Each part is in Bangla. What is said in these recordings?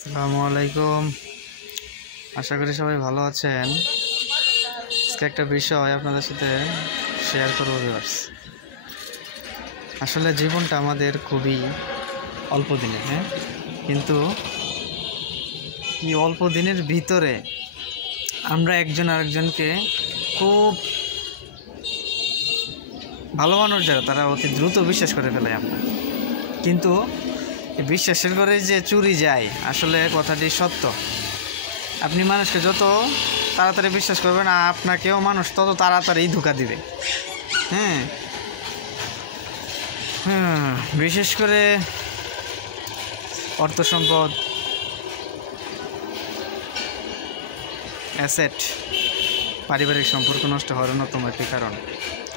আসসালামু আলাইকুম। আশা করি সবাই ভালো আছেন। আজকে একটা বিষয় আপনাদের সাথে শেয়ার করব ভিউয়ার্স। আসলে জীবনটা আমাদের খুবই অল্প দিনের, কিন্তু এই অল্প দিনের ভিতরে আমরা একজন আরেকজনকে খুব ভালো মানুষ যারা তারা অতি দ্রুত বিশ্বাস করে ফেলে আমরা, কিন্তু বিশ্বাসের করে যে চুরি যায়, আসলে কথাটি সত্য। আপনি মানুষকে যত তাড়াতাড়ি বিশ্বাস করবেন, আপনাকেও মানুষ তত তাড়াতাড়ি ধোঁকা দিবে। বিশেষ করে অর্থ সম্পদ, অ্যাসেট, পারিবারিক সম্পর্ক নষ্ট হওয়ার অন্যতম একটি কারণ।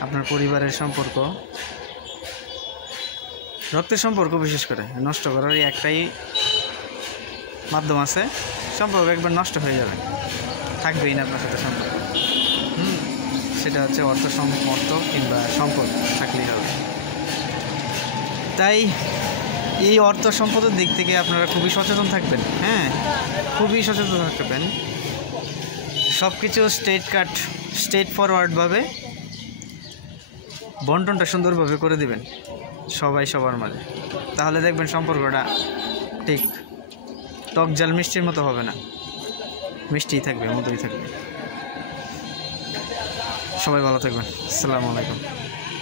আপনার পরিবারের সম্পর্ক, রক্তের সম্পর্ক বিশেষ করে নষ্ট করার একটাই মাধ্যম আছে। সম্পর্ক একবার নষ্ট হয়ে যাবে, থাকবেই না আপনার সাথে সম্পর্ক। সেটা হচ্ছে অর্থ কিংবা সম্পদ থাকলেই হবে। তাই এই অর্থ সম্পদের দিক থেকে আপনারা খুবই সচেতন থাকবেন। খুবই সচেতন থাকবেন। সব কিছু স্ট্রেট ফরওয়ার্ডভাবে বন্টনটা সুন্দরভাবে করে দিবেন সবাই সবার মাঝে। তাহলে দেখবেন সম্পর্কটা ঠিক টক ঝাল মিষ্টির মতো হবে না, মিষ্টিই থাকবে, মধুরই থাকবে। সবাই ভালো থাকবেন। আসসালামু আলাইকুম।